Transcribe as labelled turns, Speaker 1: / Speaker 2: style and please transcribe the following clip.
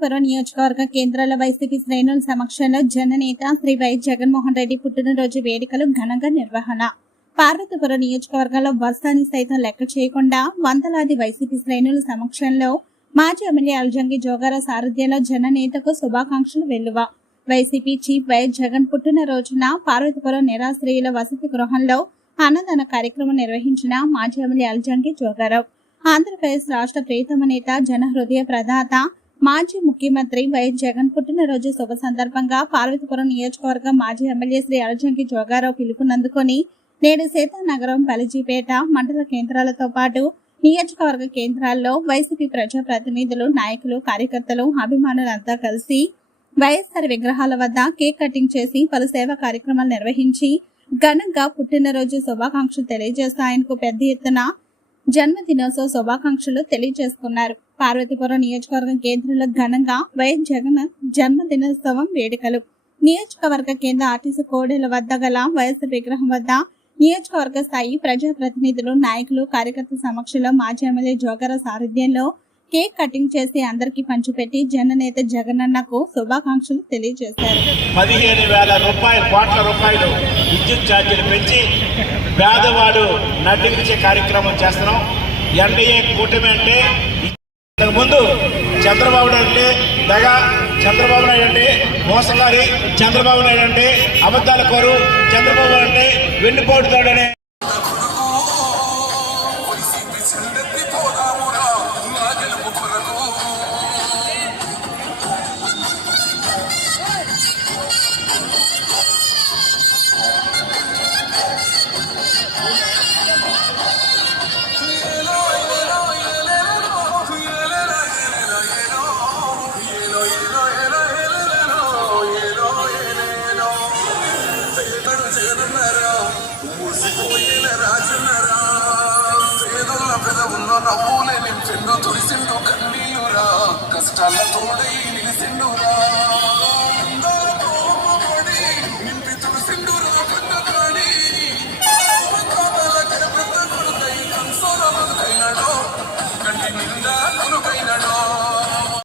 Speaker 1: అనంతపురం నియోజకవర్గ కేంద్రాల వైసీపీ శ్రేణుల సమక్షంలో జననేత శ్రీ వై జగన్మోహన్ రెడ్డి పుట్టినరోజు వేడుకలు ఘనంగా నిర్వహణ. పార్వతీపురం నియోజకవర్గంలో వర్షాన్ని సైతం లెక్క చేయకుండా వందలాది వైసీపీ శ్రేణుల సమక్షంలో మాజీ ఎమ్మెల్యే అల్జంగి జోగారా సారథ్యంలో జననేతకు శుభాకాంక్షలు వెల్లువ. వైసీపీ చీఫ్ వైఎస్ జగన్ పుట్టినరోజున పార్వతీపురం నిరాశ్రయుల వసతి గృహంలో అన్నదాన కార్యక్రమం నిర్వహించిన మాజీ ఎమ్మెల్యే అల్జంగి జోగారావు. ఆంధ్రప్రదేశ్ రాష్ట్ర ప్రియతమ నేత జన హృదయ ప్రదాత మాజీ ముఖ్యమంత్రి వైఎస్ జగన్ పుట్టినరోజు శుభ సందర్భంగా పార్వతీపురం నియోజకవర్గం మాజీ ఎమ్మెల్యే శ్రీ అలజంకి జోగారావు పిలుపునందుకొని నేడు సీతానగరం పలిజీపేట మండల కేంద్రాలతో పాటు నియోజకవర్గ కేంద్రాల్లో వైసీపీ ప్రజాప్రతినిధులు నాయకులు కార్యకర్తలు అభిమానులంతా కలిసి వైఎస్ఆర్ విగ్రహాల వద్ద కేక్ కటింగ్ చేసి పలు సేవా కార్యక్రమాలు నిర్వహించి ఘనంగా పుట్టినరోజు శుభాకాంక్షలు తెలియజేస్తూ ఆయనకు పెద్ద ఎత్తున జన్మదినోత్సవ శుభాకాంక్షలు తెలియజేసుకున్నారు. పార్వతీపురం నియోజకవర్గం కేంద్రంలో ఘనంగా వైఎస్ జగన్ జన్మదినోత్సవం వేడుకలు. నియోజకవర్గ కేంద్ర ఆర్టీసీ కోడెల వద్ద గల వయస్సు విగ్రహం వద్ద నియోజకవర్గ స్థాయి ప్రజాప్రతినిధులు నాయకులు కార్యకర్త సమక్షంలో మాజీ ఎమ్మెల్యే జోగర సారథ్యంలో కేక్ కటింగ్ చేసి అందరికీ పంచిపెట్టి జననేత జగనన్నకు శుభాకాంక్షలు తెలియజేశారు.
Speaker 2: పదిహేను వేల రూపాయలు కోట్ల రూపాయలు విద్యుత్ ఛార్జీలు పెంచి పేదవాడు నటించే కార్యక్రమం చేస్తున్నాం. ఎన్డీఏ కూటమి అంటే ముందు చంద్రబాబు నాయుడు అంటే దగ చంద్రబాబు నాయుడు అంటే మోసగారి చంద్రబాబు నాయుడు అంటే అబద్ధాల కోరు చంద్రబాబు అంటే వెన్నుపోటుతాడనే
Speaker 3: జగనన్నారా మూసిపోయేల రాజన్నారా పేదల పెద నవ్వులే నించెండు తుడిసిండు కన్నీయురా కష్టాల తోడై నిలిసిండురా.